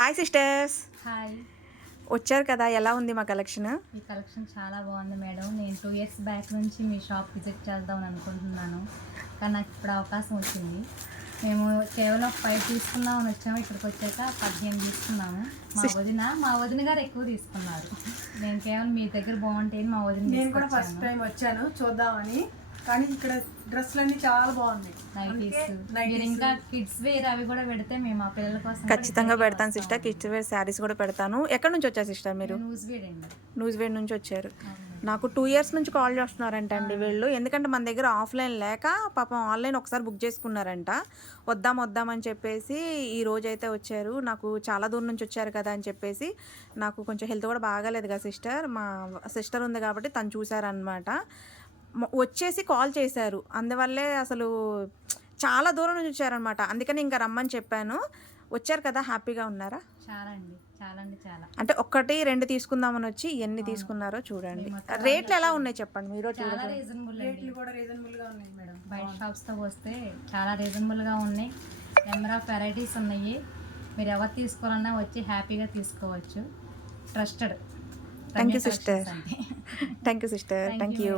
Hi sisters. Hi. వచ్చారు కదా, ఎలా ఉంది మా కలెక్షన్? మీ కలెక్షన్ చాలా బాగుంది మేడం. నేను 2 ఇయర్స్ బ్యాక్ నుంచి మీ షాప్ విజిట్ చేద్దామని అనుకుంటున్నాను, కానీ నాకు ఇప్పుడు అవకాశం వచ్చింది. మేము కేవలం 5 తీసుకుందామని వచ్చాము. ఇక్కడికి వచ్చాక 15 తీసుకున్నాము. మా వదిన గారు ఎక్కువ తీసుకున్నారు. నేను కేవలం మీ దగ్గర బాగుంటాయని మా వదిన నేను కూడా ఫస్ట్ టైం వచ్చాను చూద్దామని, కానీ ఇక్కడ డ్రెస్సులన్నీ చాలా బాగున్నాయి. మీరు ఇంకా కిడ్స్ వేర్ అవి కూడా పెడితే మేము మా పిల్లల కోసం ఖచ్చితంగా పెడతాను సిస్టర్. కిడ్స్ వేర్ శారీస్ కూడా పెడతాను. ఎక్కడి నుంచి వచ్చారు సిస్టర్ మీరు? న్యూస్ వేర్ నుంచి వచ్చారు. నాకు 2 ఇయర్స్ నుంచి కాల్ చేస్తున్నారంట అండి వీళ్ళు. ఎందుకంటే మన దగ్గర ఆఫ్లైన్ లేక పాపం ఆన్లైన్ ఒకసారి బుక్ చేసుకున్నారంట. వద్దామని చెప్పేసి ఈ రోజు అయితే వచ్చారు. నాకు చాలా దూరం నుంచి వచ్చారు కదా అని చెప్పేసి, నాకు కొంచెం హెల్త్ కూడా బాగాలేదు కదా సిస్టర్. మా సిస్టర్ ఉంది కాబట్టి తను చూసారనమాట. వచ్చేసి కాల్ చేశారు. అందువల్లే అసలు చాలా దూరం నుంచి వచ్చారనమాట. అందుకని ఇంకా రమ్మని చెప్పాను. వచ్చారు కదా, హ్యాపీగా ఉన్నారా? చాలా అండి చాలా. అంటే 1, 2 తీసుకుందామని వచ్చి ఎన్ని తీసుకున్నారో చూడండి. రేట్లు ఎలా ఉన్నాయి చెప్పండి మీరు. చాలా రీజనబుల్, రేట్లు కూడా రీజనబుల్ గా ఉన్నాయి మేడం. బయట షాప్స్తో వస్తే చాలా రీజనబుల్గా ఉన్నాయి. నెంబర్ ఆఫ్ వెరైటీస్ ఉన్నాయి. మీరు ఎవరు తీసుకోవాలన్నా వచ్చి హ్యాపీగా తీసుకోవచ్చు. Trusted. Thank you sister. Thank you sister. Thank you.